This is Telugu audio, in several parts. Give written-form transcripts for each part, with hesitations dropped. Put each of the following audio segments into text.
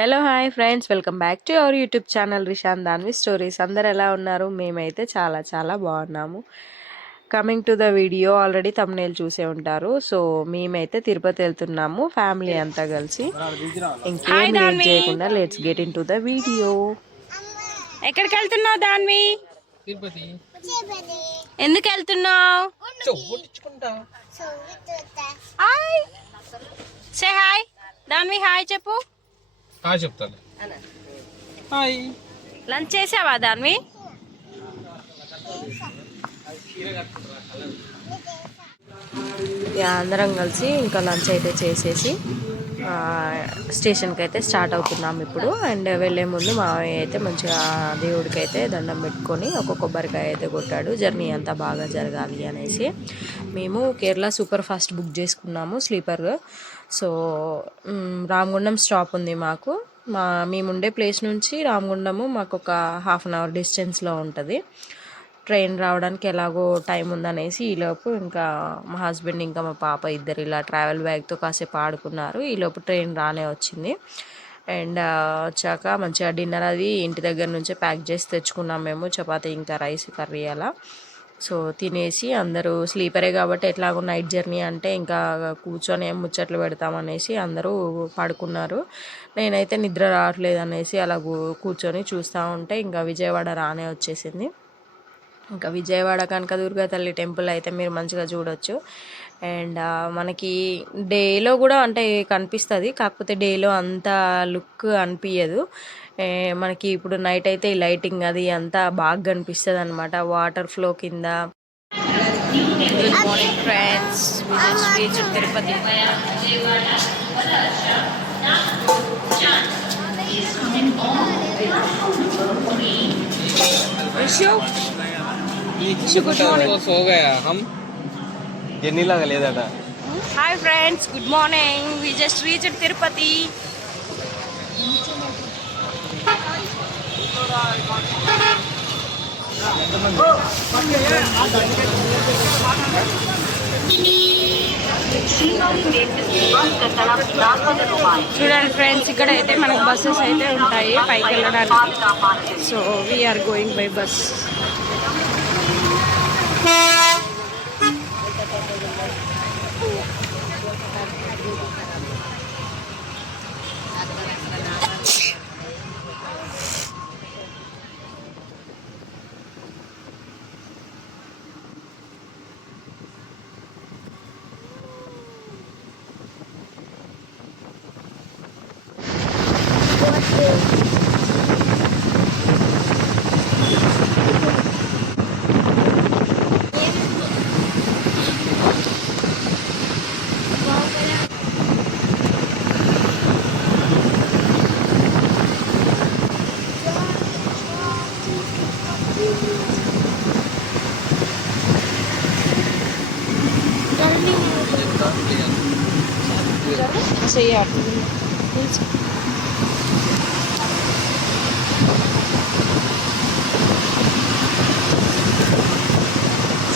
Hello hi friends, welcome back to our YouTube channel Rishan Danvi stories. అందరు ఎలా ఉన్నారు? మేమైతే చాలా చాలా బాగున్నాము. Coming to the video, already thumbnail చూసే ఉంటారు. సో మేమైతే తిరుపతి వెళ్తున్నాము, ఫ్యామిలీ అంతా కలిసి. ఇంకేం లేట్ చేయకుండా let's get in to the video. ఎక్కడికి వెళ్తున్నావు దాన్వి? ఎందుకు వెళ్తున్నావు? Hi say hi Danvi, hi చెప్పు. చెప్తాను. హాయ్. లంచ్ చేసావా దాన్వి? అందరం కలిసి ఇంకా లంచ్ అయితే చేసేసి స్టేషన్కి అయితే స్టార్ట్ అవుతున్నాం ఇప్పుడు. అండ్ వెళ్ళే ముందు మావయ్య అయితే మంచిగా దేవుడికి అయితే దండం పెట్టుకొని ఒక కొబ్బరికాయ అయితే కొట్టాడు, జర్నీ అంతా బాగా జరగాలి అనేసి. మేము కేరళ సూపర్ ఫాస్ట్ బుక్ చేసుకున్నాము, స్లీపర్. సో రామగుండం స్టాప్ ఉంది మాకు. మేముండే ప్లేస్ నుంచి రామగుండము మాకు ఒక హాఫ్ అన్ అవర్ డిస్టెన్స్లో ఉంటుంది. ట్రైన్ రావడానికి ఎలాగో టైం ఉందనేసి ఈలోపు ఇంకా మా హస్బెండ్ ఇంకా మా పాప ఇద్దరు ఇలా ట్రావెల్ బ్యాగ్తో కాసేపు ఆడుకున్నారు. ఈలోపు ట్రైన్ రానే వచ్చింది. అండ్ వచ్చాక మంచిగా డిన్నర్ అది ఇంటి దగ్గర నుంచే ప్యాక్ చేసి తెచ్చుకున్నాం మేము, చపాతీ ఇంకా రైస్ కర్రీ అలా. సో తినేసి అందరూ స్లీపరే కాబట్టి ఎట్లాగో నైట్ జర్నీ అంటే ఇంకా కూర్చొని ఏం ముచ్చట్లు పెడతామనేసి అందరూ పడుకున్నారు. నేనైతే నిద్ర రావట్లేదు అనేసి అలా కూర్చొని చూస్తూ ఉంటే ఇంకా విజయవాడ రానే వచ్చేసింది. ఇంకా విజయవాడ కనకదుర్గ తల్లి టెంపుల్ అయితే మీరు మంచిగా చూడొచ్చు. అండ్ మనకి డేలో కూడా అంటే కనిపిస్తుంది, కాకపోతే డేలో అంత లుక్ అనిపించదు. మనకి ఇప్పుడు నైట్ అయితే ఈ లైటింగ్ అది అంతా బాగా కనిపిస్తుంది అనమాట, వాటర్ ఫ్లో కింద. Good morning friends, Tirupati. జర్నీలాగా లేదట. Hi friends, good morning. We just reached Tirupati. చూడండి ఫ్రెండ్స్, ఇక్కడ అయితే మనకు బస్సెస్ అయితే ఉంటాయి పైకి వెళ్ళడానికి. So we are going by bus.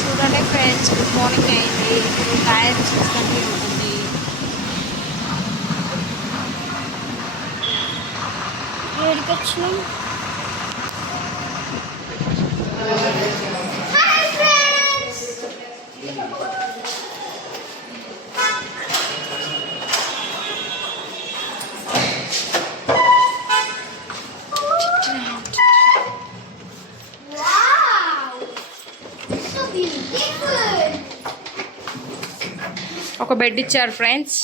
చూడండి ఫ్రెండ్స్, గుడ్ మార్నింగ్ అయింది. ఇప్పుడు టైం చూస్తుంది ఉంటుంది. ఏడికి వచ్చినాం? ఒక బెడ్ ఇచ్చారు ఫ్రెండ్స్,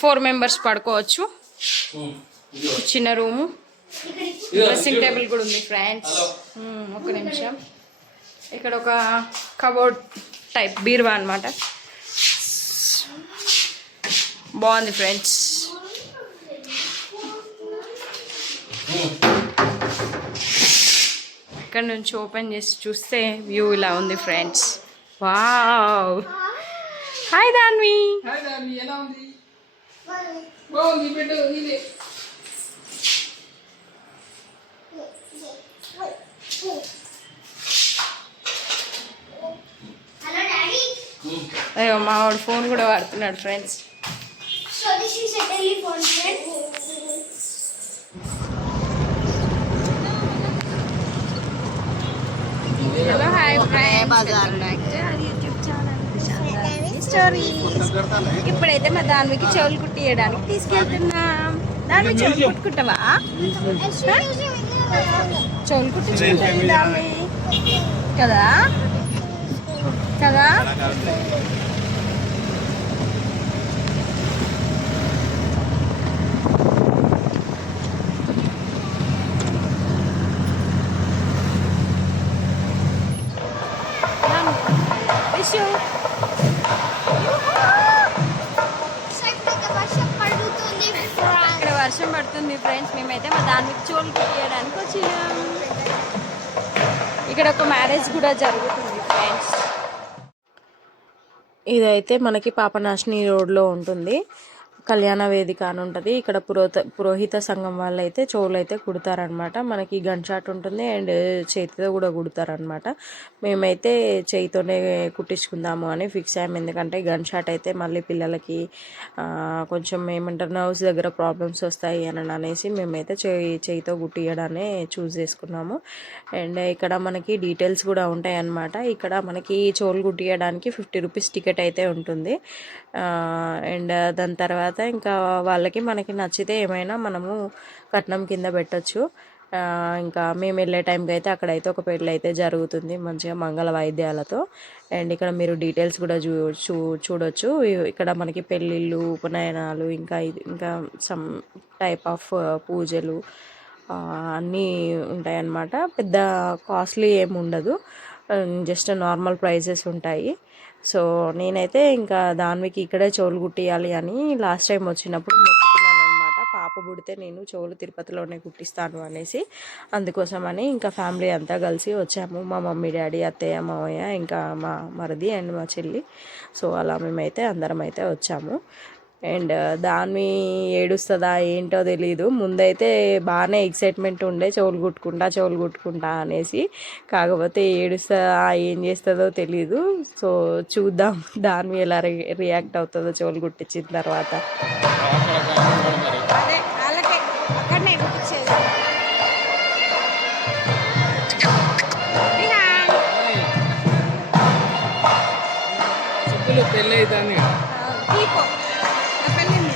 4 మెంబర్స్ పడుకోవచ్చు. చిన్న రూము, డ్రెస్సింగ్ టేబుల్ కూడా ఉంది ఫ్రెండ్స్. ఒక నిమిషం, ఇక్కడ ఒక కబోర్డ్ టైప్ బీరువా అనమాట. బాగుంది ఫ్రెండ్స్. ఇక్కడ నుంచి ఓపెన్ చేసి చూస్తే వ్యూ ఇలా ఉంది ఫ్రెండ్స్. వావ్. హాయ్ దాన్వి. ఎలా ఉంది? బాగుంది బెడ్ ఇది. అయ్యో మా వాడు ఫోన్ కూడా వాడుతున్నాడు friends. So this is a telephone set. Story. ఇప్పుడైతే మా దానికి చెవులు కుట్టియడానికి తీసుకెళ్తున్నాం. దాన్ని చెవులు కుట్టుకుంటావా? చెవులు కుట్టించుకుంటాను దాన్ని కదా కదా. విషు ఇక్కడ వర్షం పడుతుంది ఫ్రెండ్స్. మేమైతే మా దానికి చోలు కుట్టియడానికి వచ్చినాం. ఇక్కడ ఒక మ్యారేజ్ కూడా జరుగుతుంది ఫ్రెండ్స్. ఇదైతే మనకి పాపనాశిని రోడ్లో ఉంటుంది. కళ్యాణ వేదిక అని ఉంటుంది. ఇక్కడ పురోహిత సంఘం వాళ్ళు అయితే చెవులు అయితే కుడతారనమాట. మనకి గన్ షాట్ ఉంటుంది అండ్ చేతితో కూడా కుడతారనమాట. మేమైతే చేయితోనే కుట్టించుకుందాము అని ఫిక్స్ అయ్యాము. ఎందుకంటే గన్ షాట్ అయితే మళ్ళీ పిల్లలకి కొంచెం ఏమంటారు నర్వ్స్ దగ్గర ప్రాబ్లమ్స్ వస్తాయి అని అనేసి మేమైతే చేయితో కుట్టియడాన్ని చూస్ చేసుకున్నాము. అండ్ ఇక్కడ మనకి డీటెయిల్స్ కూడా ఉంటాయి అన్నమాట. ఇక్కడ మనకి చెవులు కుట్టియడానికి 50 రూపీస్ టికెట్ అయితే ఉంటుంది. అండ్ దాని తర్వాత ఇంకా వాళ్ళకి మనకి నచ్చితే ఏమైనా మనము కట్నం కింద పెట్టచ్చు. ఇంకా మేము వెళ్ళే టైంకి అయితే అక్కడైతే ఒక పెళ్ళి అయితే జరుగుతుంది మంచిగా మంగళ వాయిద్యాలతో. అండ్ ఇక్కడ మీరు డీటెయిల్స్ కూడా చూడొచ్చు. ఇక్కడ మనకి పెళ్ళిళ్ళు, ఉపనయనాలు, ఇంకా సమ్ టైప్ ఆఫ్ పూజలు అన్నీ ఉంటాయన్నమాట. పెద్ద కాస్ట్లీ ఏమి ఉండదు, జస్ట్ నార్మల్ ప్రైజెస్ ఉంటాయి. సో నేనైతే ఇంకా దానికి ఇక్కడే చెవులు కుట్టియాలి అని లాస్ట్ టైం వచ్చినప్పుడు మొక్కుకున్నాను అనమాట. పాప పుడితే నేను చెవులు తిరుపతిలోనే కుట్టిస్తాను అనేసి. అందుకోసమని ఇంకా ఫ్యామిలీ అంతా కలిసి వచ్చాము. మా మమ్మీ, డాడీ, అత్తయ్య, మావయ్య, ఇంకా మా మరిది అండ్ మా చెల్లి. సో అలా మేమైతే అందరం అయితే వచ్చాము. అండ్ దాన్ని ఏడుస్తుందా ఏంటో తెలీదు. ముందైతే బాగానే ఎక్సైట్మెంట్ ఉండే చెవులు కుట్టుకుంటా అనేసి. కాకపోతే ఏడుస్తుందా ఏం చేస్తుందో తెలీదు. సో చూద్దాం దాన్ని ఎలా రియాక్ట్ అవుతుందో చెవులు కుట్టించిన తర్వాత. అదే వాళ్ళకే అక్కడనే కుట్టించేది. పెళ్ళి అవుతాను దీపం పెళ్ళింది.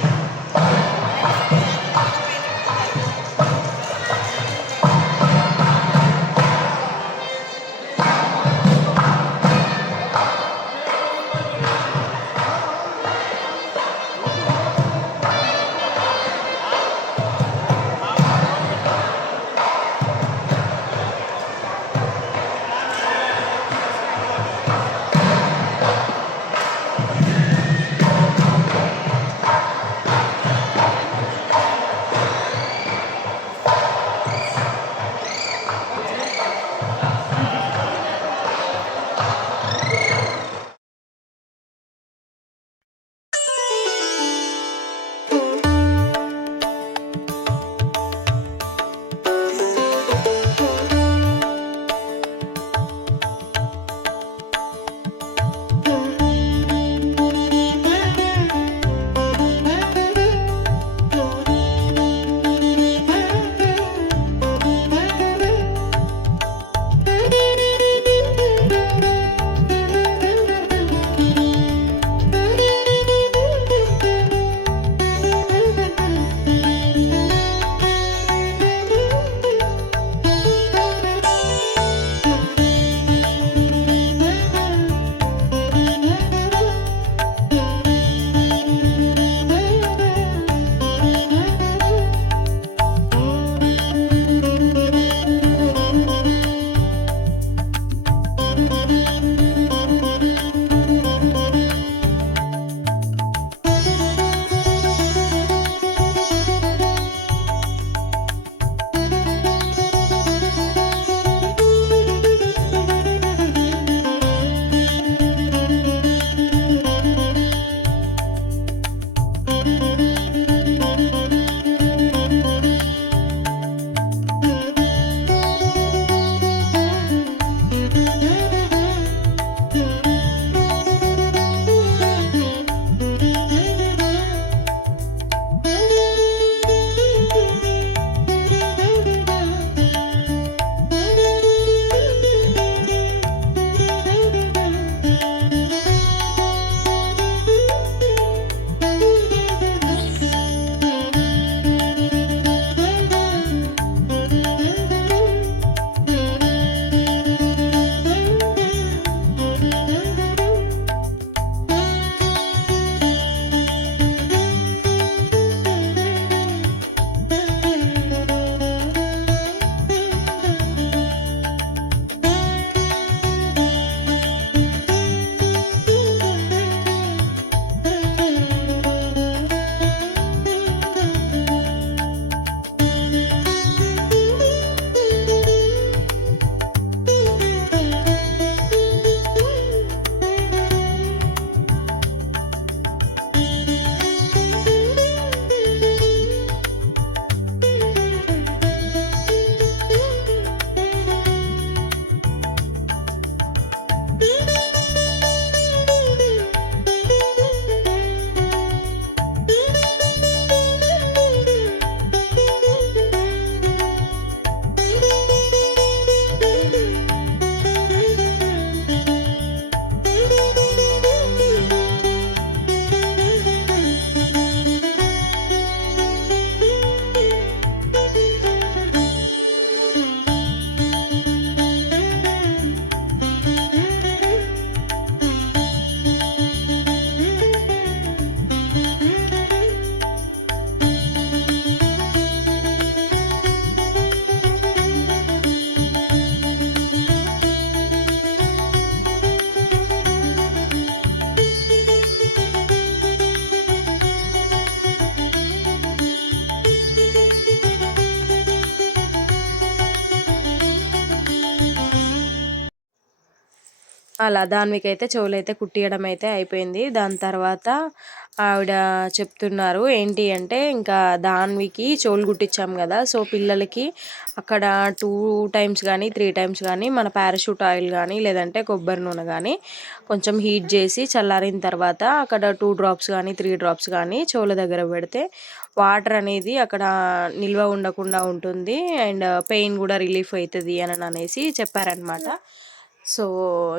అలా దానికైతే చెవులైతే కుట్టియడం అయితే అయిపోయింది. దాని తర్వాత ఆవిడ చెప్తున్నారు ఏంటి అంటే, ఇంకా దాన్వికి చెవులు కుట్టించాం కదా, సో పిల్లలకి అక్కడ 2 టైమ్స్ కానీ 3 టైమ్స్ కానీ మన పారాషూట్ ఆయిల్ కానీ లేదంటే కొబ్బరి నూనె కానీ కొంచెం హీట్ చేసి చల్లారిన తర్వాత అక్కడ 2 డ్రాప్స్ కానీ 3 డ్రాప్స్ కానీ చెవుల దగ్గర పెడితే వాటర్ అనేది అక్కడ నిల్వ ఉండకుండా ఉంటుంది అండ్ పెయిన్ కూడా రిలీఫ్ అవుతుంది అని అనేసి చెప్పారనమాట. సో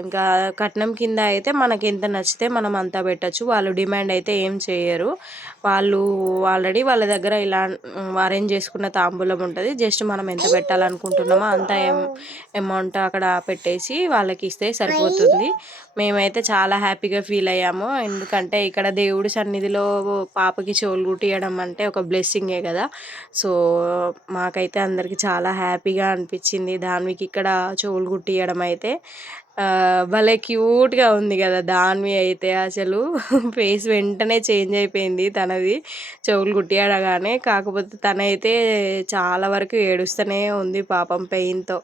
ఇంకా కట్నం కింద అయితే మనకి ఎంత నచ్చితే మనం అంతా పెట్టచ్చు. వాళ్ళు డిమాండ్ అయితే ఏం చేయరు. వాళ్ళు ఆల్రెడీ వాళ్ళ దగ్గర ఇలా అరేంజ్ చేసుకున్న తాంబూలం ఉంటుంది. జస్ట్ మనం ఎంత పెట్టాలనుకుంటున్నామో అంత అమౌంట్ అక్కడ పెట్టేసి వాళ్ళకి ఇస్తే సరిపోతుంది. మేమైతే చాలా హ్యాపీగా ఫీల్ అయ్యాము. ఎందుకంటే ఇక్కడ దేవుడి సన్నిధిలో పాపకి చెవులు కుట్టియడం అంటే ఒక బ్లెస్సింగే కదా. సో మాకైతే అందరికీ చాలా హ్యాపీగా అనిపించింది. దాన్వికి ఇక్కడ చెవులు కుట్టియడం అయితే భలే క్యూట్గా ఉంది కదా. దాన్వి అయితే అసలు ఫేస్ వెంటనే చేంజ్ అయిపోయింది తనది చెవులు కుట్టియడగానే. కాకపోతే తనైతే చాలా వరకు ఏడుస్తూనే ఉంది పాపం పెయిన్తో.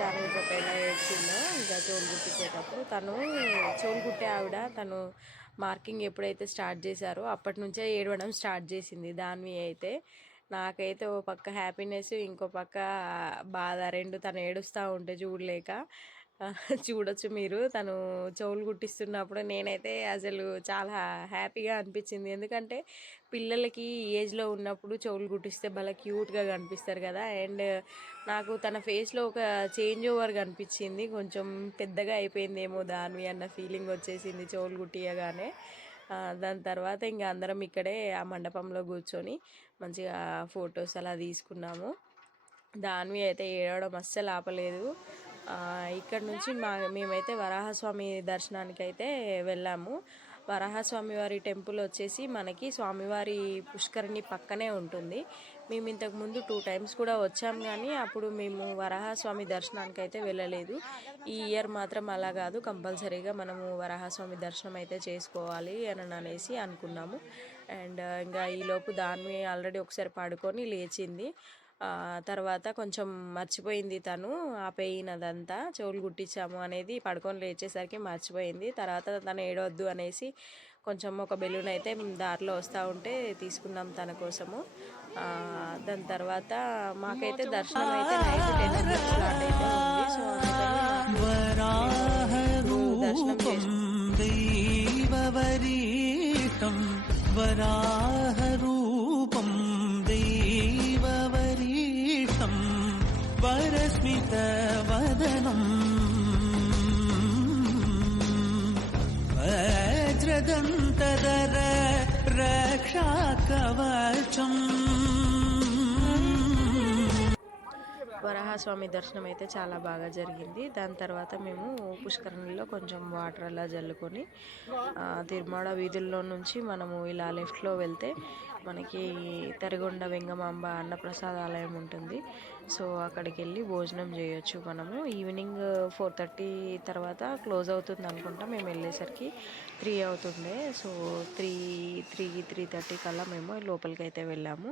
దాని పాప ఎలా ఏడ్చిందో ఇంకా చెవులు కుట్టించేటప్పుడు తను చెవులు కుట్టే ఆవిడ తను మార్కింగ్ ఎప్పుడైతే స్టార్ట్ చేశారో అప్పటి నుంచే ఏడవడం స్టార్ట్ చేసింది దాన్వి అయితే. నాకైతే ఓ పక్క హ్యాపీనెస్ ఇంకో పక్క బాధ రెండు. తను ఏడుస్తూ ఉంటే చూడలేక చూడొచ్చు మీరు తను చెవులు కుట్టిస్తున్నప్పుడు నేనైతే అసలు చాలా హ్యాపీగా అనిపించింది. ఎందుకంటే పిల్లలకి ఈ ఏజ్లో ఉన్నప్పుడు చెవులు కుట్టిస్తే భలే క్యూట్గా కనిపిస్తారు కదా. అండ్ నాకు తన ఫేస్లో ఒక చేంజ్ ఓవర్ కనిపించింది. కొంచెం పెద్దగా అయిపోయిందేమో దానివి అన్న ఫీలింగ్ వచ్చేసింది చెవులు కుట్టియగానే. దాని తర్వాత ఇంకా అందరం ఇక్కడే ఆ మండపంలో కూర్చొని మంచిగా ఫొటోస్ అలా తీసుకున్నాము. దాన్వి అయితే ఏడవడం అస్సలు ఆపలేదు. ఇక్కడ నుంచి మేమైతే వరాహస్వామి దర్శనానికి అయితే వెళ్ళాము. వరాహస్వామి వారి టెంపుల్ వచ్చేసి మనకి స్వామివారి పుష్కరిణి పక్కనే ఉంటుంది. మేము ఇంతకుముందు 2 టైమ్స్ కూడా వచ్చాము కానీ అప్పుడు మేము వరాహస్వామి దర్శనానికి అయితే వెళ్ళలేదు. ఈ ఇయర్ మాత్రం అలా కాదు, కంపల్సరీగా మనము వరాహస్వామి దర్శనం అయితే చేసుకోవాలి అని అనేసి అనుకున్నాము. అండ్ ఇంకా ఈలోపు దాన్ని ఆల్రెడీ ఒకసారి పడుకొని లేచింది. తర్వాత కొంచెం మర్చిపోయింది తను ఆ పెయిన్ అదంతా చెవులు కుట్టించాము అనేది పడుకొని లేచేసరికి మర్చిపోయింది. తర్వాత తను ఏడవద్దు అనేసి కొంచెం ఒక బెలూన్ అయితే దారిలో వస్తూ ఉంటే తీసుకున్నాం తన కోసము. దాని తర్వాత మాకైతే దర్శనం అయితే నైట్ 10 స్టార్ట్ అయితే ఉంది. సో దర్శనం చేసి వరాహరూపం దైవవరీష్టం వరస్మితవదనం వజ్రదంతధర రక్షాకవచం. వరాహస్వామి దర్శనం అయితే చాలా బాగా జరిగింది. దాని తర్వాత మేము పుష్కరిణిలో కొంచెం వాటర్ అలా జల్లుకొని తిరుమల వీధుల్లో నుంచి మనము ఇలా లెఫ్ట్లో వెళ్తే మనకి తరిగొండ వెంగమాంబ అన్నప్రసాదాలయం ఉంటుంది. సో అక్కడికి వెళ్ళి భోజనం చేయొచ్చు మనము. ఈవినింగ్ 4:30 తర్వాత క్లోజ్ అవుతుంది అనుకుంటా. మేము వెళ్ళేసరికి 3 అవుతుండే. సో 3:30 కల్లా మేము లోపలికి అయితే వెళ్ళాము.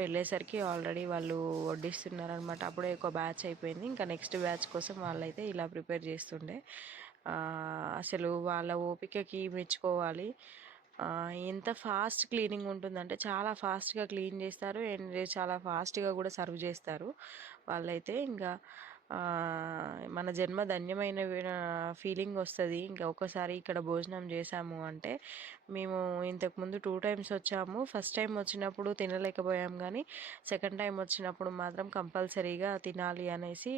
వెళ్ళేసరికి ఆల్రెడీ వాళ్ళు వడ్డిస్తున్నారనమాట. అప్పుడే ఒక బ్యాచ్ అయిపోయింది. ఇంకా నెక్స్ట్ బ్యాచ్ కోసం వాళ్ళైతే ఇలా ప్రిపేర్ చేస్తుండే. అసలు వాళ్ళ ఓపికకి మెచ్చుకోవాలి. ఎంత ఫాస్ట్ క్లీనింగ్ ఉంటుందంటే చాలా ఫాస్ట్గా క్లీన్ చేస్తారు అండ్ చాలా ఫాస్ట్గా కూడా సర్వ్ చేస్తారు వాళ్ళైతే. ఇంకా మన జన్మ ధన్యమైన ఫీలింగ్ వస్తుంది ఇంకా ఒకసారి ఇక్కడ భోజనం చేసాము అంటే. మేము ఇంతకుముందు 2 టైమ్స్ వచ్చాము. ఫస్ట్ టైం వచ్చినప్పుడు తినలేకపోయాం కానీ సెకండ్ టైం వచ్చినప్పుడు మాత్రం కంపల్సరీగా తినాలి అనేసి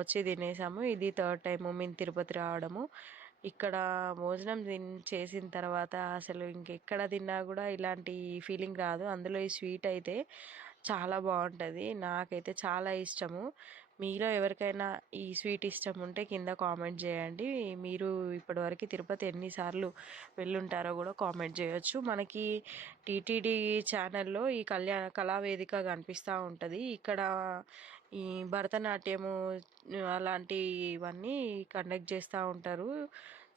వచ్చి తినేసాము. ఇది 3rd టైము మేము తిరుపతి రావడము. ఇక్కడ భోజనం చేసిన తర్వాత అసలు ఇంకెక్కడ తిన్నా కూడా ఇలాంటి ఫీలింగ్ రాదు. అందులో ఈ స్వీట్ అయితే చాలా బాగుంటుంది. నాకైతే చాలా ఇష్టము. మీలో ఎవరికైనా ఈ స్వీట్ ఇష్టం ఉంటే కింద కామెంట్ చేయండి. మీరు ఇప్పటివరకు తిరుపతి ఎన్నిసార్లు వెళ్ళుంటారో కూడా కామెంట్ చేయొచ్చు. మనకి టీటీడీ ఛానల్లో ఈ కళావేదిక కనిపిస్తూ ఉంటుంది. ఇక్కడ ఈ భరతనాట్యము అలాంటివన్నీ కండక్ట్ చేస్తూ ఉంటారు.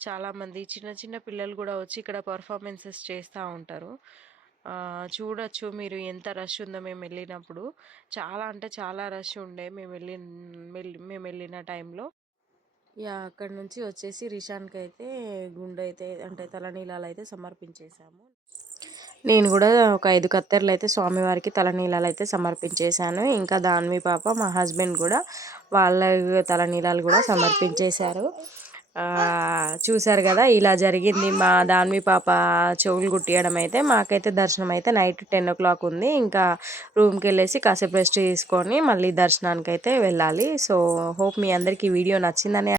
చాలామంది చిన్న చిన్న పిల్లలు కూడా వచ్చి ఇక్కడ పర్ఫార్మెన్సెస్ చేస్తూ ఉంటారు. చూడొచ్చు మీరు ఎంత రష్ ఉందో. మేము వెళ్ళినప్పుడు చాలా అంటే చాలా రష్ ఉండే మేము వెళ్ళిన టైంలో. యా అక్కడ నుంచి వచ్చేసి రిషాన్కి అయితే గుండె అయితే అంటే తలనీలాలు అయితే సమర్పించేశాము. నేను కూడా ఒక 5 కత్తెరలు అయితే స్వామివారికి తలనీలాలు అయితే సమర్పించేశాను. ఇంకా దాన్వి పాప మా హస్బెండ్ కూడా వాళ్ళ తలనీలాలు కూడా సమర్పించేశారు. చూశారు కదా, ఇలా జరిగింది మా దాన్వి పాప చెవులు కుట్టియడం అయితే. మాకైతే దర్శనం అయితే నైట్ 10 o'clock ఉంది. ఇంకా రూమ్కి వెళ్ళేసి కాసేపు రెస్ట్ తీసుకొని మళ్ళీ దర్శనానికి అయితే వెళ్ళాలి. సో హోప్ మీ అందరికీ ఈ వీడియో నచ్చిందని